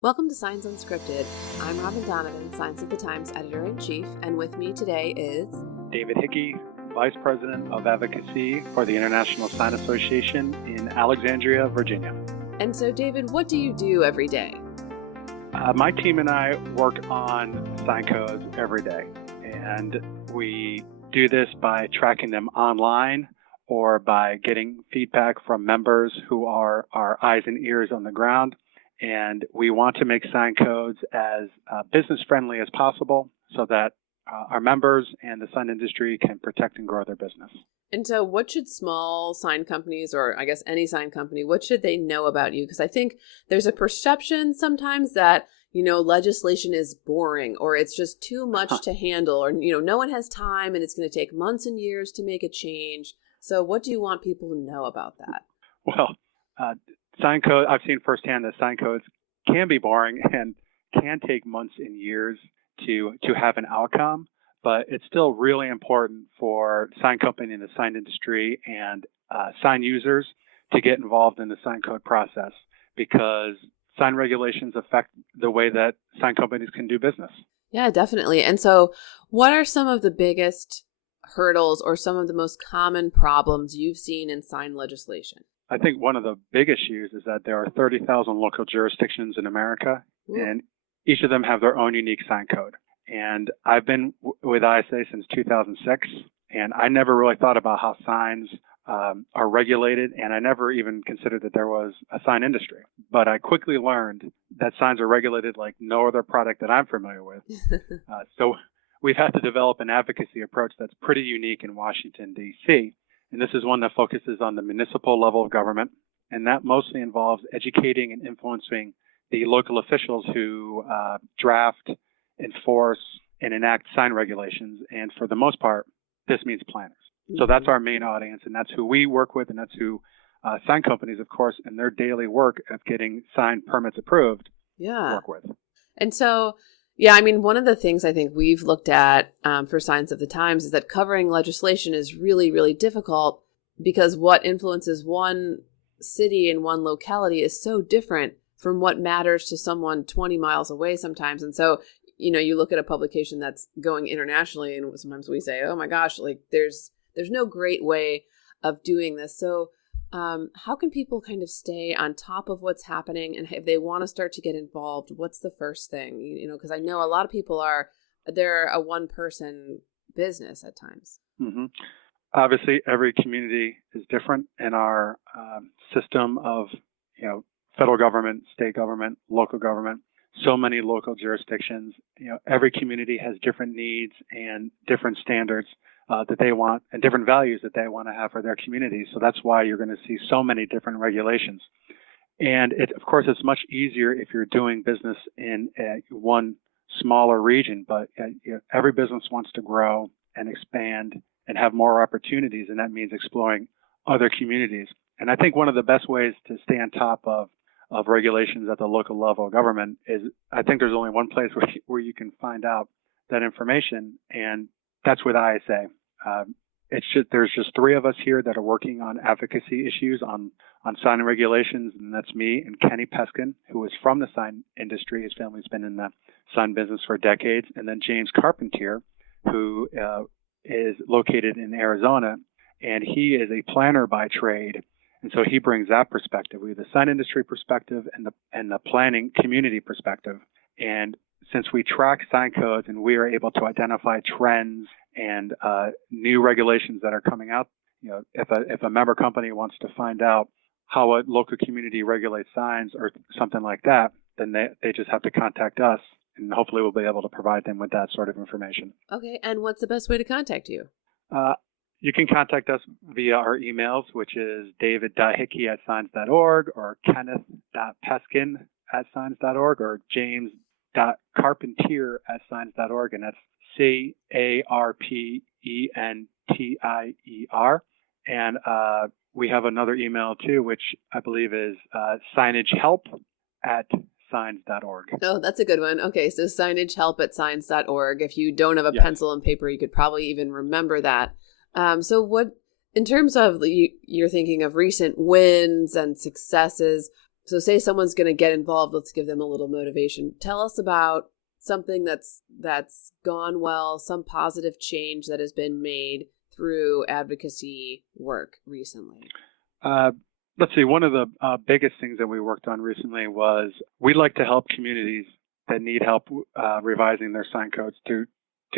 Welcome to Signs Unscripted. I'm Robin Donovan, Signs of the Times Editor-in-Chief, and with me today is... David Hickey, Vice President of Advocacy for the International Sign Association in Alexandria, Virginia. And so, David, what do you do every day? My team and I work on sign codes every day, and we do this by tracking them online or by getting feedback from members who are our eyes and ears on the ground. And we want to make sign codes as business-friendly as possible so that our members and the sign industry can protect and grow their business. And so what should small sign companies, or I guess any sign company, what should they know about you? Because I think there's a perception sometimes that, legislation is boring or it's just too much to handle or, no one has time and it's going to take months and years to make a change. So what do you want people to know about that? Well, sign code, I've seen firsthand that sign codes can be boring and can take months and years to have an outcome, but it's still really important for sign company and the sign industry and sign users to get involved in the sign code process because sign regulations affect the way that sign companies can do business. Yeah, definitely. And so what are some of the biggest hurdles or some of the most common problems you've seen in sign legislation? I think one of the big issues is that there are 30,000 local jurisdictions in America, and each of them have their own unique sign code. And I've been with ISA since 2006, and I never really thought about how signs are regulated, and I never even considered that there was a sign industry. But I quickly learned that signs are regulated like no other product that I'm familiar with. So we've had to develop an advocacy approach that's pretty unique in Washington, D.C., and this is one that focuses on the municipal level of government, and that mostly involves educating and influencing the local officials who draft, enforce, and enact sign regulations. And for the most part, this means planners. So that's our main audience, and that's who we work with, and that's who sign companies, of course, in their daily work of getting sign permits approved, work with. And so... yeah, one of the things I think we've looked at for Signs of the Times is that covering legislation is really, really difficult because what influences one city and one locality is so different from what matters to someone 20 miles away sometimes. And so, you look at a publication that's going internationally and sometimes we say, oh my gosh, like there's no great way of doing this. So how can people kind of stay on top of what's happening? And if they want to start to get involved, what's the first thing? Because I know a lot of people they're a one-person business at times. Mm-hmm. Obviously, every community is different in our system of, federal government, state government, local government, so many local jurisdictions. Every community has different needs and different standards that they want and different values that they want to have for their communities. So that's why you're going to see so many different regulations. And of course, it's much easier if you're doing business in one smaller region, but every business wants to grow and expand and have more opportunities, and that means exploring other communities. And I think one of the best ways to stay on top of regulations at the local level of government is, I think there's only one place where you can find out that information, and that's with ISA. There's just three of us here that are working on advocacy issues on sign regulations, and that's me and Kenny Peskin, who is from the sign industry. His family's been in the sign business for decades, and then James Carpentier, who is located in Arizona, and he is a planner by trade, and so he brings that perspective. We have the sign industry perspective and the planning community perspective, and since we track sign codes and we are able to identify trends and new regulations that are coming out, if a member company wants to find out how a local community regulates signs or something like that, then they just have to contact us, and hopefully we'll be able to provide them with that sort of information. Okay, and what's the best way to contact you? You can contact us via our emails, which is david.hickey@signs.org or kenneth.peskin@signs.org or james.carpentier@signs.org, and that's CARPENTIER. And we have another email too, which I believe is signagehelp@signs.org. Oh, that's a good one. Okay, so signagehelp@signs.org. If you don't have a pencil and paper, you could probably even remember that. So what, in terms of you're thinking of recent wins and successes, So say someone's going to get involved, let's give them a little motivation. Tell us about something that's gone well, some positive change that has been made through advocacy work recently. Let's see. One of the biggest things that we worked on recently was we'd like to help communities that need help revising their sign codes to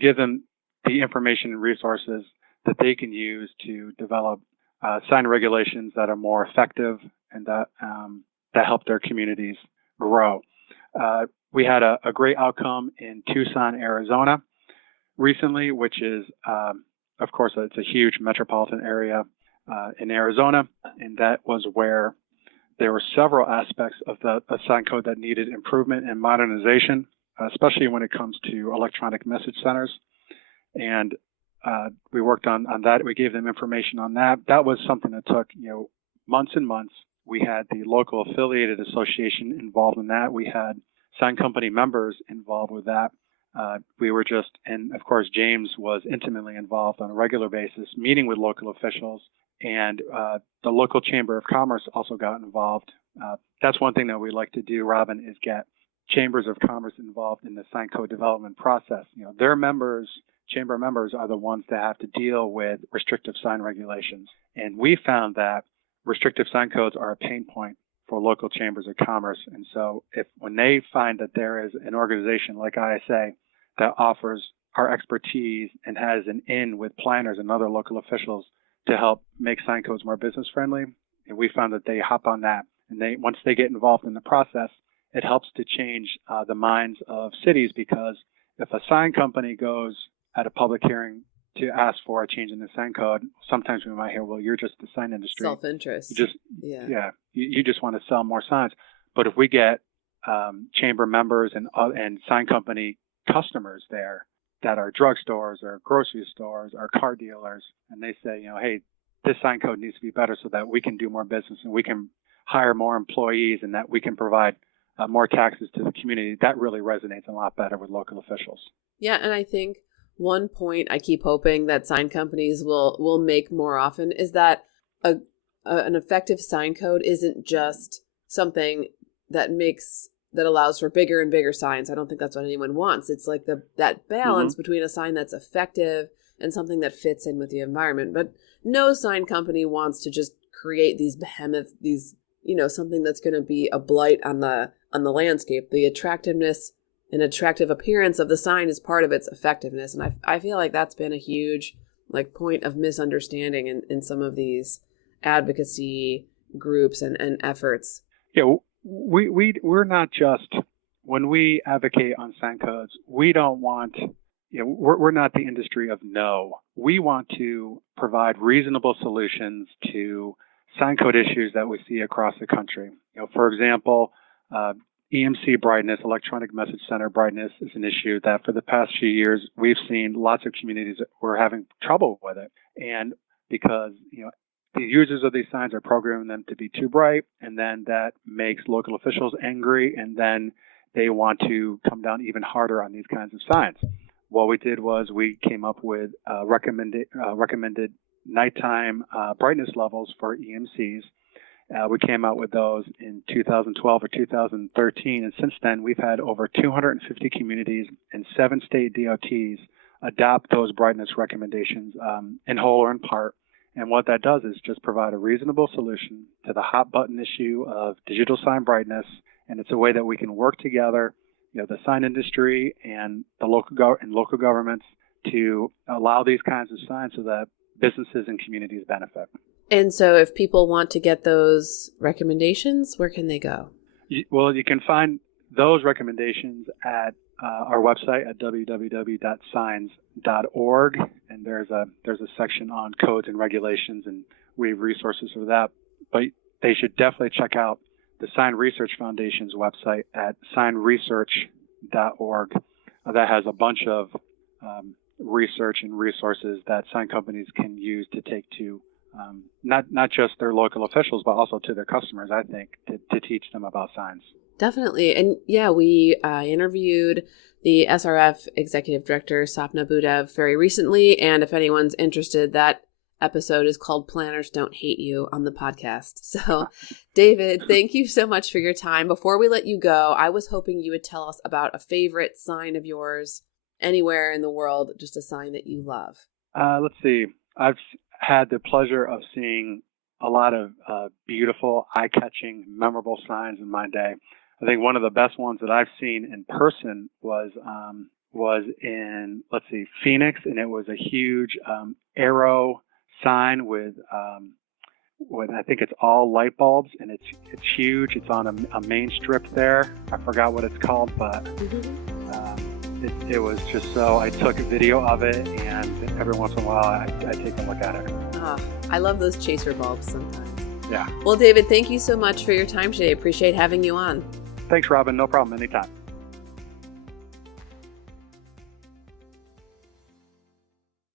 give them the information and resources that they can use to develop sign regulations that are more effective and that help their communities grow. We had a great outcome in Tucson, Arizona recently, which is, of course, it's a huge metropolitan area in Arizona, and that was where there were several aspects of the sign code that needed improvement and modernization, especially when it comes to electronic message centers. And we worked on that. We gave them information on that. That was something that took months and months. We had the local affiliated association involved in that. We had sign company members involved with that. And of course, James was intimately involved on a regular basis, meeting with local officials, and the local Chamber of Commerce also got involved. That's one thing that we like to do, Robin, is get chambers of commerce involved in the sign code development process. Their members, chamber members, are the ones that have to deal with restrictive sign regulations. And we found that restrictive sign codes are a pain point for local chambers of commerce. And so when they find that there is an organization like ISA that offers our expertise and has an in with planners and other local officials to help make sign codes more business friendly, and we found that they hop on that. And once they get involved in the process, it helps to change the minds of cities, because if a sign company goes at a public hearing to ask for a change in the sign code, sometimes we might hear, well, you're just the sign industry. Self-interest. You just want to sell more signs. But if we get chamber members and sign company customers there that are drugstores or grocery stores or car dealers, and they say, hey, this sign code needs to be better so that we can do more business and we can hire more employees and that we can provide more taxes to the community, that really resonates a lot better with local officials. Yeah, and I think one point I keep hoping that sign companies will make more often is that an effective sign code isn't just something that allows for bigger and bigger signs. I don't think that's what anyone wants. It's like that balance between a sign that's effective and something that fits in with the environment. But no sign company wants to just create these behemoth, something that's going to be a blight on the landscape. The attractiveness and attractive appearance of the sign is part of its effectiveness. And I feel like that's been a huge point of misunderstanding in some of these advocacy groups and efforts. Yeah, we're not just, when we advocate on sign codes, we don't want, we're not the industry of no. We want to provide reasonable solutions to sign code issues that we see across the country. For example, EMC brightness, electronic message center brightness, is an issue that for the past few years we've seen lots of communities that were having trouble with it. And because, the users of these signs are programming them to be too bright, and then that makes local officials angry, and then they want to come down even harder on these kinds of signs. What we did was we came up with recommended nighttime brightness levels for EMCs. We came out with those in 2012 or 2013, and since then we've had over 250 communities and 7 state DOTs adopt those brightness recommendations in whole or in part. And what that does is just provide a reasonable solution to the hot button issue of digital sign brightness, and it's a way that we can work together, the sign industry and the local governments, to allow these kinds of signs so that businesses and communities benefit. And so if people want to get those recommendations, where can they go? Well, you can find those recommendations at our website at www.signs.org, and there's a section on codes and regulations, and we have resources for that. But they should definitely check out the Sign Research Foundation's website at signresearch.org. That has a bunch of research and resources that sign companies can use to take to not just their local officials, but also to their customers, I think, to teach them about signs. Definitely. And yeah, we interviewed the SRF Executive Director, Sapna Budev, very recently. And if anyone's interested, that episode is called Planners Don't Hate You on the podcast. So, David, thank you so much for your time. Before we let you go, I was hoping you would tell us about a favorite sign of yours anywhere in the world, just a sign that you love. Let's see. I've had the pleasure of seeing a lot of beautiful, eye-catching, memorable signs in my day. I think one of the best ones that I've seen in person was in, Phoenix, and it was a huge arrow sign with I think it's all light bulbs, and it's huge. It's on a main strip there. I forgot what it's called, but it was just so. I took a video of it, and every once in a while I take a look at it. I love those chaser bulbs sometimes. Yeah. Well, David, thank you so much for your time today. Appreciate having you on. Thanks, Robin. No problem. Anytime.